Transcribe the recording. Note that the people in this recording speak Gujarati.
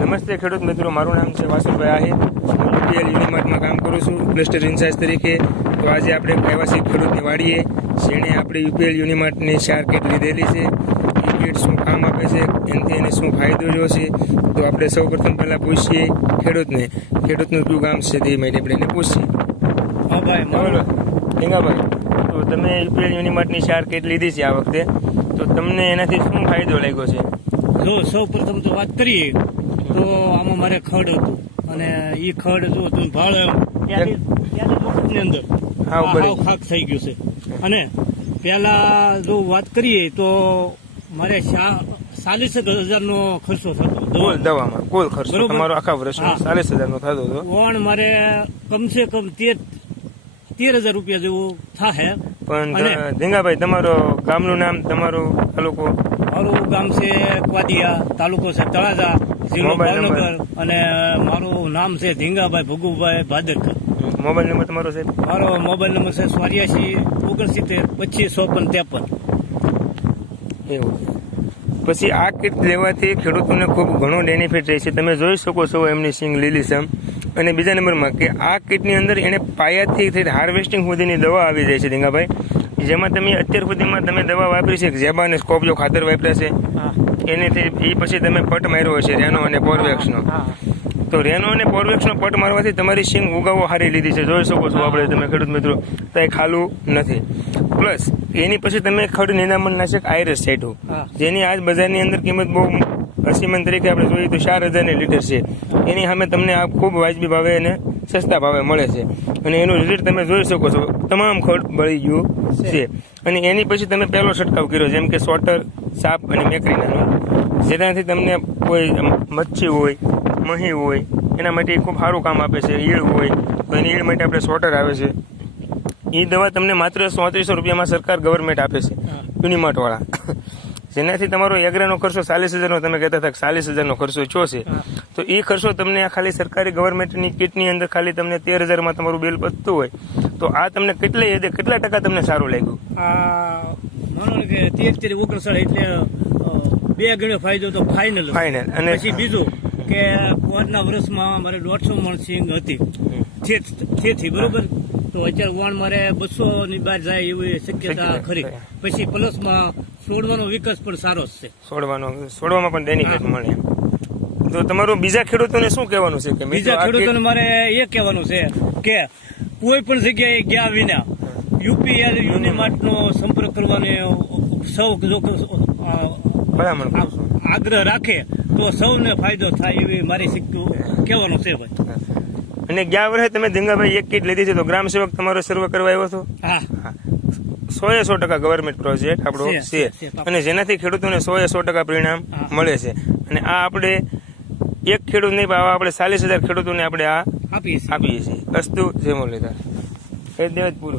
નમસ્તે ખેડૂત મિત્રો, મારું નામ છે વાસુભાઈ આહિર. હું યુપીએલ યુનિમાર્ટમાં કામ કરું છું ક્લસ્ટર ઇન્ચાર્જ તરીકે. તો આજે આપણે આવ્યા છીએ ખેડૂતની વાડીએ. જેણે આપણે યુપીએલ યુનિમાર્ટની 4 કીટ લીધેલી છે. એ કીટ શું કામ આપે છે, એનાથી એને શું ફાયદો રહ્યો છે, તો આપણે સૌ પ્રથમ પહેલાં પૂછીએ ખેડૂતને. ખેડૂતનું કયું ગામ છે તે માટે આપણે એને પૂછીએ. હા ભાઈ, બરાબર ઢીંગાભાઈ, તો તમે યુપીએલ યુનિમાર્ટની 4 કીટ લીધી છે આ વખતે, તો તમને એનાથી શું ફાયદો લાગ્યો છે? જો સૌ પ્રથમ તો વાત કરીએ તો આમાં મારે ખડ હતું અને એ ખડ જો તમે ભાળ ની અંદર ખાક થઈ ગયું છે. અને પેલા જો વાત કરીએ તો મારે 40,000 નો ખર્ચો થતો દવામાં. કુલ ખર્ચો તમારો આખા વર્ષનો 40,000 નો થતો હતો. પણ મારે કમસે કમ 13,000 રૂપિયા જેવું થાય. પણ ધીંગાભાઈ, તમારો ગામનું નામ, તમારું તાલુકો? મારું ગામ છે ક્વાદિયા, તાલુકો છે તળાજા, જિલ્લો ભાવનગર, અને મારું નામ છે ધીંગાભાઈ ભગુભાઈ ભાદરકર. મોબાઈલ નંબર તમારો છે? મારો મોબાઈલ નંબર છે 84 69 25 53. એવું. પછી આ કીટ લેવાથી ખેડૂતોને ખૂબ ઘણો બેનિફિટ રહે છે. તમે જોઈ શકો છો એમની સિંગ લીલીછમ. અને બીજા નંબરમાં કે આ કીટની અંદર એને પાયાથી થઈ હાર્વેસ્ટિંગ સુધીની દવા આવી જાય છે ધીંગાભાઈ, જેમાં તમે અત્યાર સુધીમાં તમે દવા વાપરી છે, ઝેબા અને સ્કોપિયો ખાતર વાપર્યા છે, એનેથી એ પછી તમે પટ માર્યો હશે રેનો અને પોરવેક્સનો. તો રેનો અને પોરવેક્સનો પટ મારવાથી તમારી સિંગ ઉગાવો હારી લીધી છે. જોઈ શકો છો આપણે, તમે ખેડૂત મિત્રો, તો એ ખાલું નથી. પ્લસ એની પછી તમે ખડ નિંદામણનાશક આયરસ છાંટ્યું, જેની આજ બજારની અંદર કિંમત બહુ અસીમન તરીકે આપણે જોઈએ તો 4,000 લીટર છે. એની સામે તમને આ ખૂબ વાજબી ભાવે અને સસ્તા ભાવે મળે છે. અને એનું રિઝલ્ટ તમે જોઈ શકો છો, તમામ ખડ બળી ગયું છે. અને એની પછી તમે પહેલો છંટકાવ કર્યો, જેમ કે સોટર, સાપ અને મેકરીનાનો, જેનાથી તમને કોઈ મચ્છી હોય, મહી હોય, એના માટે ખૂબ સારું કામ આપે છે. ઈળ હોય તો એની ઈળ માટે આપણે સોટર આવે છે. એ દવા તમને માત્ર 3400 રૂપિયામાં સરકાર ગવર્મેન્ટ આપે છે, યુનિમાર્ટ વાળા. જેનાથી તમારો એગ્રાનો ખર્ચો 40,000 નો, તમે કહેતા હતા 40,000 નો ખર્ચો છો છે, તો એ ખર્ચો તમને આ ખાલી સરકારી ગવર્મેન્ટની કીટની અંદર ખાલી તમને 13,000 તમારું બિલ પતતું હોય, તો આ તમને કેટલા ટકા તમને સારું લાગ્યું? માનો કે 13 ઓગણસાળ એટલે 2 ગણો ફાયદો તો ફાઇનલ. અને પછી બીજું કે પોરના વર્ષમાં મારે 150 મણ સિંગ હતી બરોબર, તો અત્યારે વણ મારે 200 ની બહાર જાય એવી શક્યતા ખરી. પછી પ્લસમાં છોડવાનો વિકાસ પણ સારો છે. છોડવામાં પણ બેનિફિટ મળે. તો તમારું બીજા ખેડૂતોને શું કહેવાનું છે? કે બીજા ખેડૂતોને મારે એ કહેવાનું છે કે કોઈ પણ જગ્યાએ ગયા વિના યુપીએલ યુનિમાર્ટ નો સંપર્ક કરવાનો સૌ આગ્રહ રાખે તો સૌને ફાયદો થાય એવી મારી કહેવાનું છે ભાઈ. અને ગયા વર્ષે તમે ધીંગાભાઈ 1 કીટ લીધી છે, તો ગ્રામ સેવક તમારો સર્વે કરવા આવ્યો હતો? હા, 100% ગવર્મેન્ટ પ્રોજેક્ટ આપણો છે, અને જેનાથી ખેડૂતોને 100% પરિણામ મળે છે. અને આ આપણે એક ખેડૂત નહીં, આપણે 40,000 ખેડૂતોને આપણે આ આપીએ છીએ. અસ્તુ જય મુરલીધર. એ દેવ પૂરું.